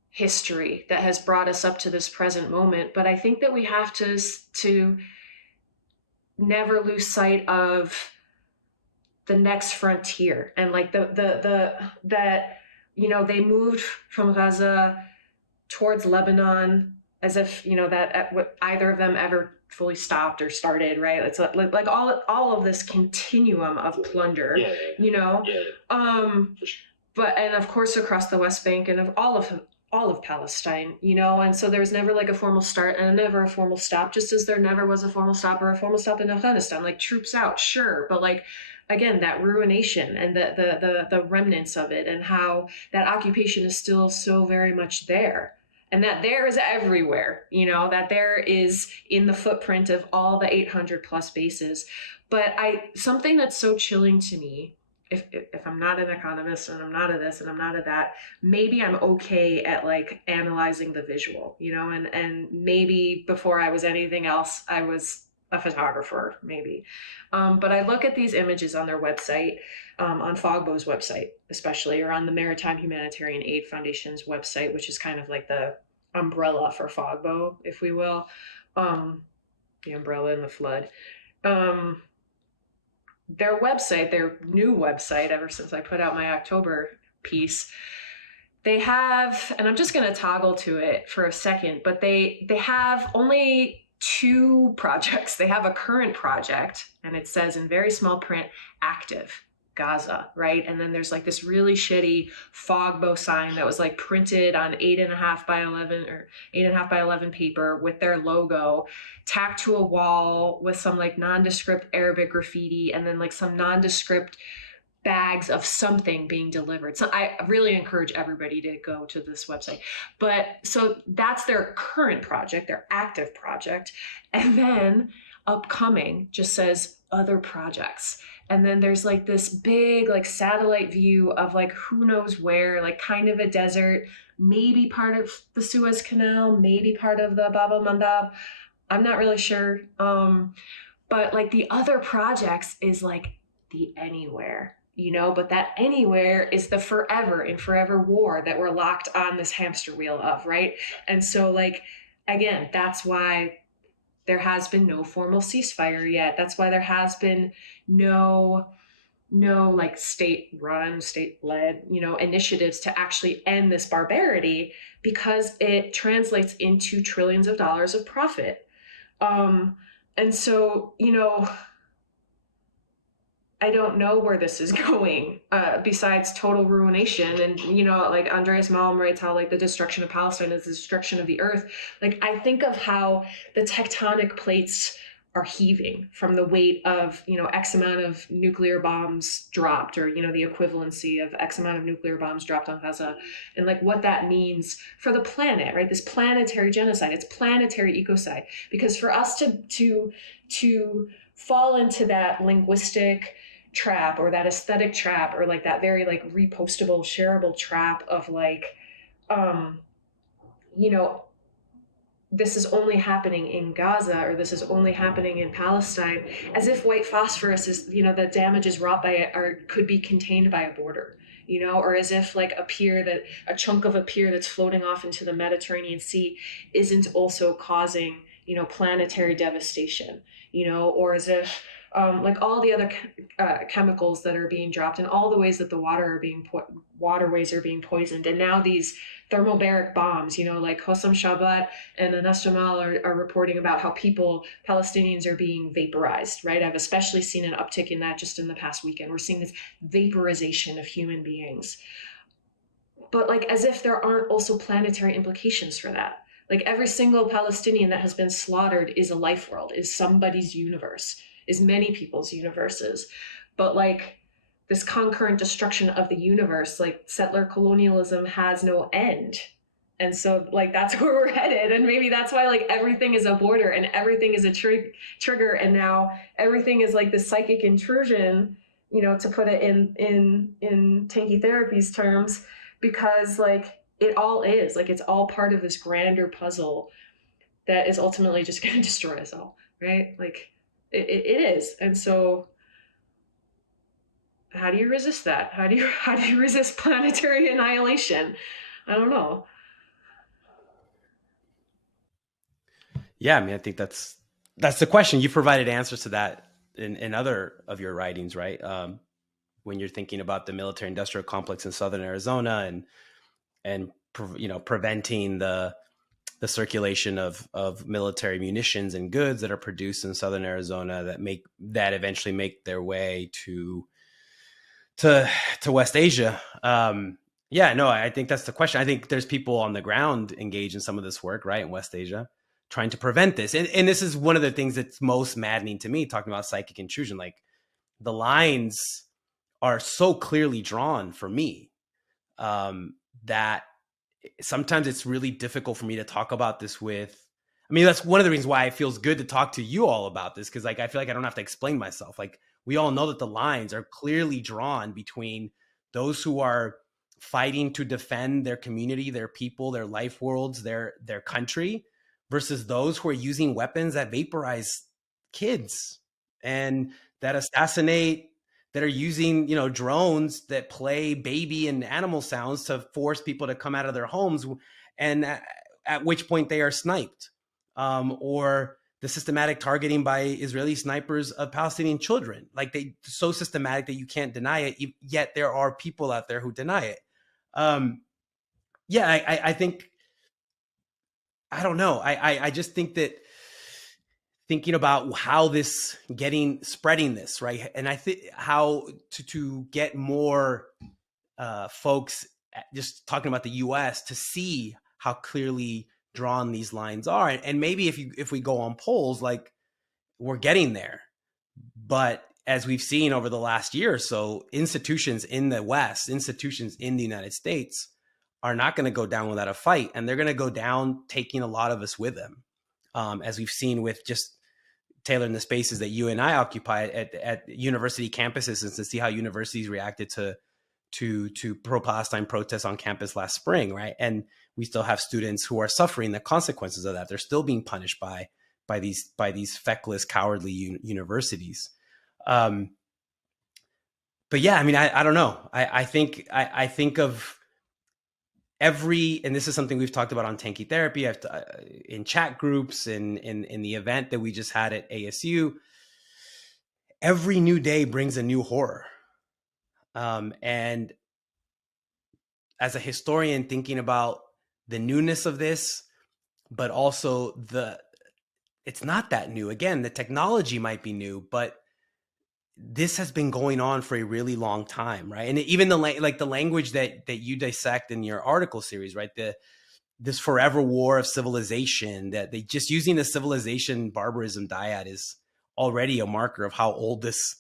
history that has brought us up to this present moment. But I think that we have to never lose sight of the next frontier, and like that they moved from Gaza towards Lebanon as if that either of them ever fully stopped or started, right? It's like all of this continuum of plunder, but and of course across the West Bank and of all of Palestine, and so there was never like a formal start and never a formal stop, just as there never was a formal stop or a formal stop in Afghanistan. Like troops out, sure, but like again, that ruination and the remnants of it, and how that occupation is still so very much there. And that there is everywhere, that there is in the footprint of all the 800 plus bases. But something that's so chilling to me, if I'm not an economist and I'm not a this and I'm not a that, maybe I'm okay at like analyzing the visual, and maybe before I was anything else, I was a photographer, maybe. But I look at these images on their website, on Fogbow's website, especially, or on the Maritime Humanitarian Aid Foundation's website, which is kind of like the umbrella for Fogbow, if we will. The umbrella in the flood. Their website, their new website, ever since I put out my October piece, they have, and I'm just going to toggle to it for a second, but they have only 2 projects. They have a current project, and it says in very small print, active Gaza, right? And then there's like this really shitty Fogbow sign that was like printed on 8.5 by 11 or 8.5 by 11 paper with their logo tacked to a wall with some like nondescript Arabic graffiti, and then like some nondescript bags of something being delivered. So I really encourage everybody to go to this website. But so that's their current project, their active project. And then upcoming just says other projects. And then there's like this big like satellite view of like who knows where, like kind of a desert, maybe part of the Suez Canal, maybe part of the Bab el-Mandab. I'm not really sure. But like the other projects is like the anywhere. But that anywhere is the forever and forever war that we're locked on this hamster wheel of, right? And so like, again, that's why there has been no formal ceasefire yet. That's why there has been no like state-run, state-led, initiatives to actually end this barbarity, because it translates into trillions of dollars of profit. And so, I don't know where this is going, besides total ruination. And, like Andreas Malm writes how like the destruction of Palestine is the destruction of the earth. Like I think of how the tectonic plates are heaving from the weight of, X amount of nuclear bombs dropped, or, the equivalency of X amount of nuclear bombs dropped on Gaza, and like what that means for the planet, right? This planetary genocide, it's planetary ecocide. Because for us to fall into that linguistic trap, or that aesthetic trap, or like that very like repostable, shareable trap of like, um, you know, this is only happening in Gaza, or this is only happening in Palestine, as if white phosphorus is, the damages wrought by it are could be contained by a border, or as if like a chunk of a pier that's floating off into the Mediterranean Sea isn't also causing, planetary devastation, or as if like all the other chemicals that are being dropped, and all the ways that the waterways are being poisoned, and now these thermobaric bombs, like Hossam Shabat and Anas Jamal are reporting about how Palestinians are being vaporized, right? I've especially seen an uptick in that just in the past weekend. We're seeing this vaporization of human beings. But like as if there aren't also planetary implications for that. Like every single Palestinian that has been slaughtered is a life world, is somebody's universe, is many people's universes. But like this concurrent destruction of the universe, like settler colonialism has no end. And so like that's where we're headed, and maybe that's why like everything is a border and everything is a trigger, and now everything is like this psychic intrusion, to put it in Tanky Therapy's terms, because like it all is like it's all part of this grander puzzle that is ultimately just going to destroy us all, right? Like it is. And so how do you resist that? How do you resist planetary annihilation? I don't know. Yeah, I mean, I think that's the question. You provided answers to that in other of your writings, right? When you're thinking about the military industrial complex in southern Arizona, and preventing the circulation of military munitions and goods that are produced in southern Arizona that eventually make their way to West Asia. Yeah, no, I think that's the question. I think there's people on the ground engaged in some of this work, right, in West Asia, trying to prevent this. And this is one of the things that's most maddening to me, talking about psychic intrusion. Like the lines are so clearly drawn for me, that sometimes it's really difficult for me to talk about this with. I mean, that's one of the reasons why it feels good to talk to you all about this, because like I feel like I don't have to explain myself. Like we all know that the lines are clearly drawn between those who are fighting to defend their community, their people, their life worlds, their country, versus those who are using weapons that vaporize kids and that assassinate, that are using drones that play baby and animal sounds to force people to come out of their homes, and at which point they are sniped, or the systematic targeting by Israeli snipers of Palestinian children. Like they so systematic that you can't deny it, yet there are people out there who deny it. Yeah, I think, I don't know. I just think that thinking about how this spreading this, right, and I think how to get more folks, just talking about the U.S., to see how clearly drawn these lines are, and maybe if we go on polls, like we're getting there, but as we've seen over the last year or so, institutions in the West, institutions in the United States, are not going to go down without a fight, and they're going to go down taking a lot of us with them, as we've seen with just Taylor in the spaces that you and I occupy at university campuses, and to see how universities reacted to pro-Palestine protests on campus last spring, right? And we still have students who are suffering the consequences of that. They're still being punished by these feckless, cowardly universities. But yeah, I mean, I don't know. I think of every, and this is something we've talked about on Tanky Therapy, in chat groups, in the event that we just had at ASU. Every new day brings a new horror. And as a historian, thinking about the newness of this, but also it's not that new. Again, the technology might be new, but this has been going on for a really long time, right? And even the language that you dissect in your article series, right? This forever war of civilization, that they just using the civilization barbarism dyad is already a marker of how old this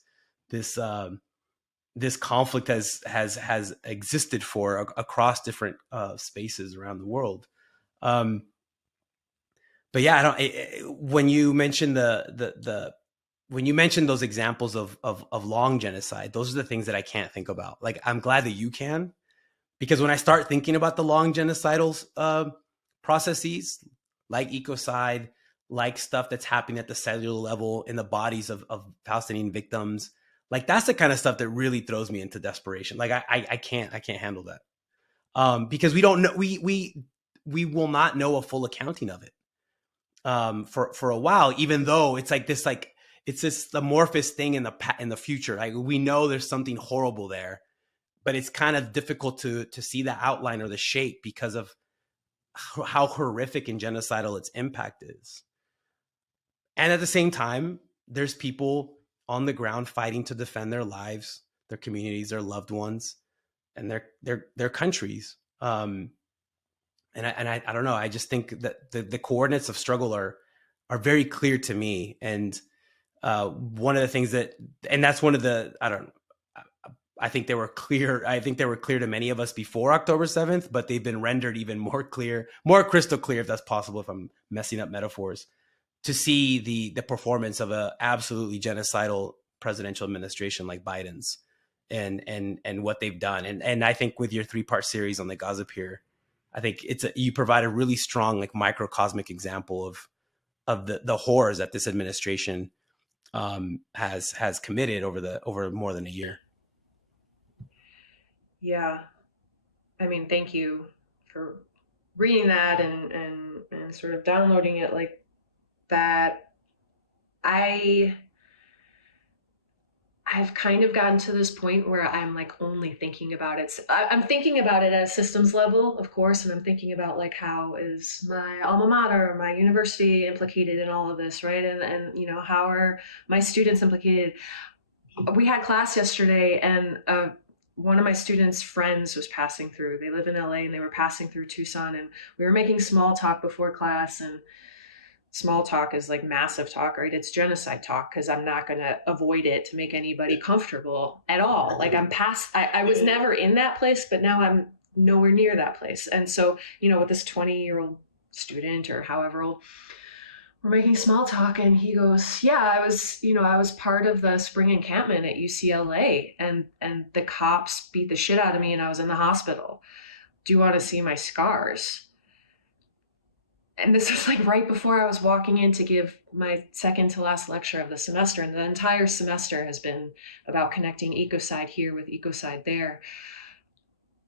conflict has existed for across different spaces around the world. But yeah, when you mentioned the when you mentioned those examples of long genocide, those are the things that I can't think about. Like, I'm glad that you can, because when I start thinking about the long genocidal processes, like ecocide, like stuff that's happening at the cellular level in the bodies of Palestinian victims, like that's the kind of stuff that really throws me into desperation. Like I can't handle that, because we don't know, we will not know a full accounting of it for a while, even though it's like this, like it's this amorphous thing in the future. Like we know there's something horrible there, but it's kind of difficult to see the outline or the shape because of how horrific and genocidal its impact is. And at the same time, there's people on the ground fighting to defend their lives, their communities, their loved ones, and their countries. I don't know. I just think that the coordinates of struggle are very clear to me. And one of the things and that's one of the, I think they were clear. I think they were clear to many of us before October 7th, but they've been rendered even more clear, more crystal clear, if that's possible, if I'm messing up metaphors, to see the performance of a absolutely genocidal presidential administration like Biden's, and what they've done. And I think with your 3-part series on the Gaza pier, I think you provide a really strong, like, microcosmic example of the horrors that this administration has committed over more than a year. Yeah. I mean, thank you for reading that and sort of downloading it like that. I've kind of gotten to this point where I'm like only thinking about it. I'm thinking about it at a systems level, of course, and I'm thinking about like, how is my alma mater, my university implicated in all of this, right? And you know, how are my students implicated? We had class yesterday, and one of my students' friends was passing through. They live in LA, and they were passing through Tucson, and we were making small talk before class. And small talk is like massive talk, right? It's genocide talk, because I'm not going to avoid it to make anybody comfortable at all. Like I was never in that place, but now I'm nowhere near that place. And so, you know, with this 20-year-old student or however old, we're making small talk, and he goes, yeah, I was part of the spring encampment at UCLA, and the cops beat the shit out of me, and I was in the hospital. Do you want to see my scars? And this was like right before I was walking in to give my second to last lecture of the semester. And the entire semester has been about connecting ecocide here with ecocide there,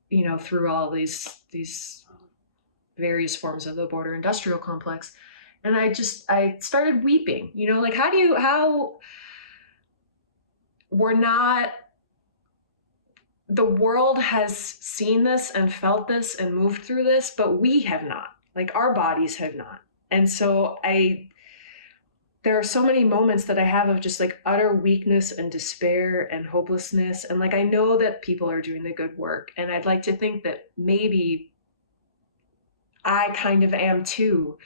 you know, through all these various forms of the border industrial complex. And I started weeping, you know, like how we're not, the world has seen this and felt this and moved through this, but we have not, like our bodies have not. And so there are so many moments that I have of just like utter weakness and despair and hopelessness. And like, I know that people are doing the good work, and I'd like to think that maybe I kind of am too.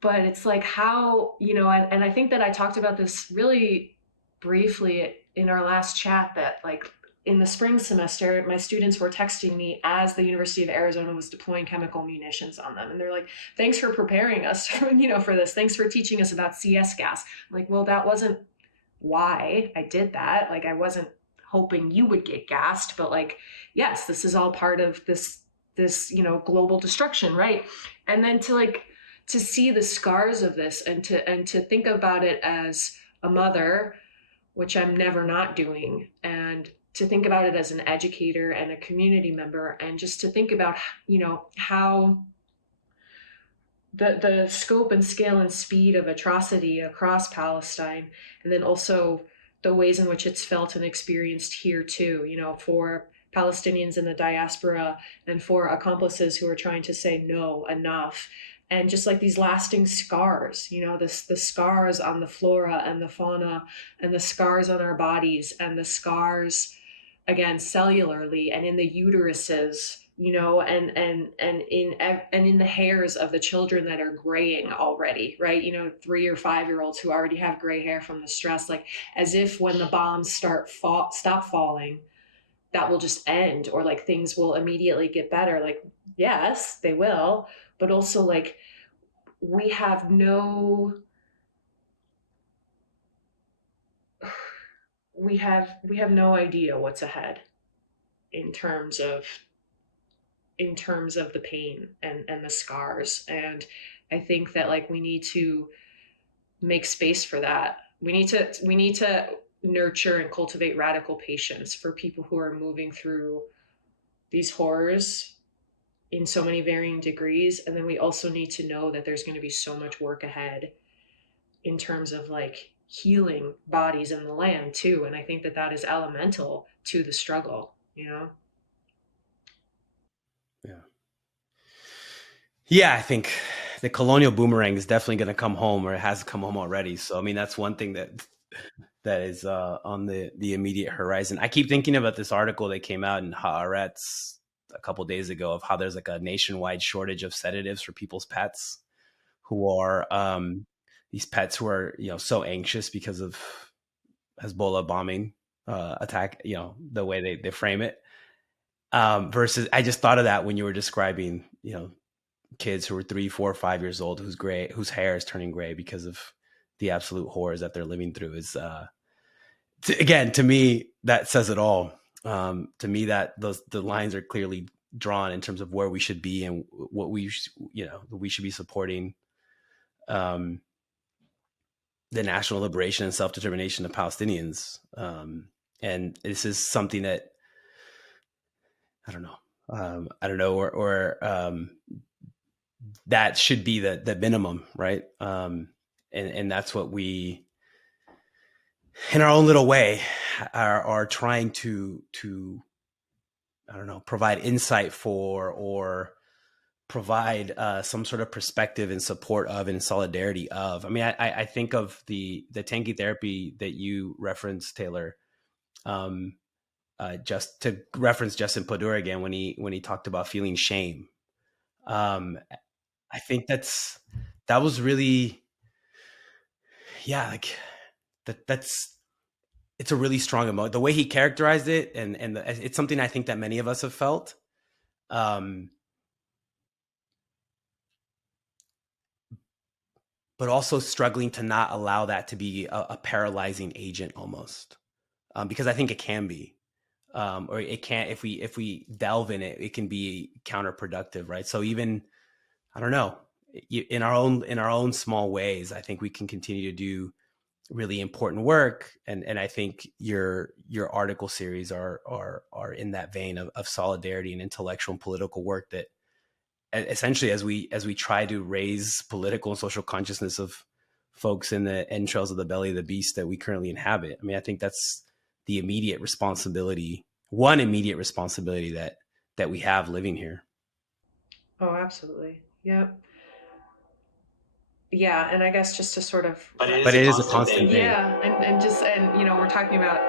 But it's like, how, you know, and I think that I talked about this really briefly in our last chat, that like in the spring semester, my students were texting me as the University of Arizona was deploying chemical munitions on them. And they're like, thanks for preparing us, you know, for this. Thanks for teaching us about CS gas. I'm like, well, that wasn't why I did that. Like, I wasn't hoping you would get gassed, but like, yes, this is all part of this, you know, global destruction, right? And then to see the scars of this, and to think about it as a mother, which I'm never not doing, and to think about it as an educator and a community member, and just to think about, you know, how the scope and scale and speed of atrocity across Palestine, and then also the ways in which it's felt and experienced here too, you know, for Palestinians in the diaspora, and for accomplices who are trying to say no, enough. And just like these lasting scars, you know, the scars on the flora and the fauna, and the scars on our bodies, and the scars again cellularly and in the uteruses, you know, and in the hairs of the children that are graying already, right? You know, 3 or 5 year olds who already have gray hair from the stress, like as if when the bombs stop falling, that will just end, or like things will immediately get better. Like, yes, they will, but also like we have no we have no idea what's ahead in terms of the pain and the scars. And I think that like we need to make space for that. We need to nurture and cultivate radical patience for people who are moving through these horrors in so many varying degrees. And then we also need to know that there's going to be so much work ahead in terms of like healing bodies in the land too. And I think that that is elemental to the struggle, you know? Yeah. Yeah, I think the colonial boomerang is definitely going to come home, or it has come home already. So, I mean, that's one thing that is on the immediate horizon. I keep thinking about this article that came out in Haaretz a couple days ago of how there's like a nationwide shortage of sedatives for people's pets who are these pets who are so anxious because of Hezbollah bombing attack. The way they frame it. Versus, I just thought of that when you were describing kids who are 3, 4, 5 years old whose hair is turning gray because of the absolute horrors that they're living through. Is again, to me, that says it all. To me, that the lines are clearly drawn in terms of where we should be and what we should be supporting. The national liberation and self-determination of Palestinians. And this is something that I don't know, or that should be the minimum, right? And that's what we, in our own little way, are trying to I don't know, provide insight for, or provide some sort of perspective in support of and solidarity of. I mean, I think of the tanky therapy that you referenced, Taylor. Just to reference Justin Pudor again, when he talked about feeling shame. I think that was really, yeah, like that's it's a really strong emotion. The way he characterized it, and it's something I think that many of us have felt. But also struggling to not allow that to be a paralyzing agent almost, because I think it can be, or it can't. If we delve in it, it can be counterproductive, right? So even, I don't know, in our own small ways, I think we can continue to do really important work. And I think your article series are in that vein of solidarity and intellectual and political work that essentially, as we try to raise political and social consciousness of folks in the entrails of the belly of the beast that we currently inhabit. I mean, I think that's the immediate responsibility, that we have living here. Oh, absolutely. Yep. Yeah, and I guess just to sort of But it is a constant thing. yeah, and we're talking about,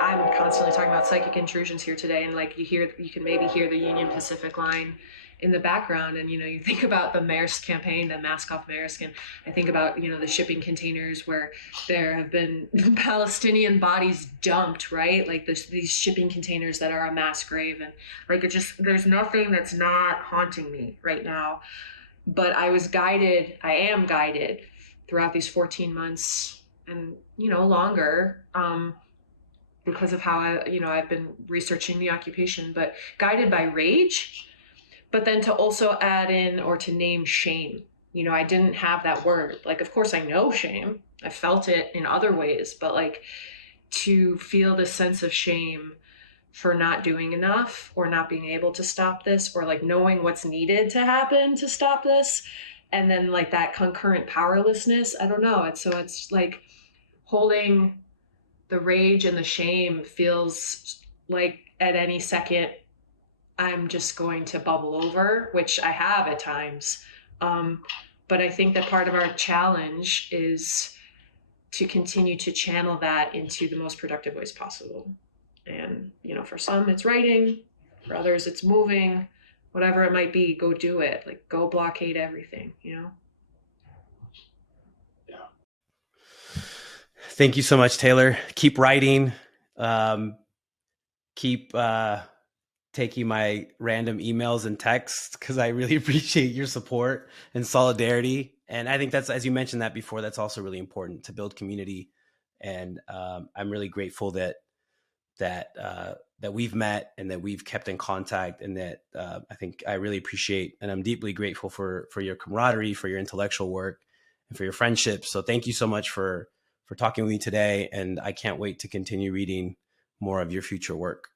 I'm constantly talking about psychic intrusions here today, and like you can maybe hear the Union Pacific line in the background, and you think about the Maersk campaign, the Mask Off Maersk, and I think about the shipping containers where there have been Palestinian bodies dumped, right? Like these shipping containers that are a mass grave, and like there's nothing that's not haunting me right now. But I am guided throughout these 14 months and longer, because of how I've been researching the occupation, but guided by rage, but then to also add in or to name shame. I didn't have that word. Like, of course I know shame, I felt it in other ways, but like to feel this sense of shame for not doing enough or not being able to stop this, or like knowing what's needed to happen to stop this, and then like that concurrent powerlessness. I don't know, it's like holding the rage and the shame feels like at any second I'm just going to bubble over, which I have at times. But I think that part of our challenge is to continue to channel that into the most productive ways possible. And for some it's writing, for others it's moving, whatever it might be. Go do it. Like, go blockade everything. Yeah. Thank you so much, Taylor. Keep writing. Keep taking my random emails and texts, because I really appreciate your support and solidarity. And I think that's, as you mentioned that before, that's also really important to build community And I'm really grateful that we've met and that we've kept in contact, and that I think I really appreciate, and I'm deeply grateful for your camaraderie, for your intellectual work, and for your friendship. So thank you so much for talking with me today, and I can't wait to continue reading more of your future work.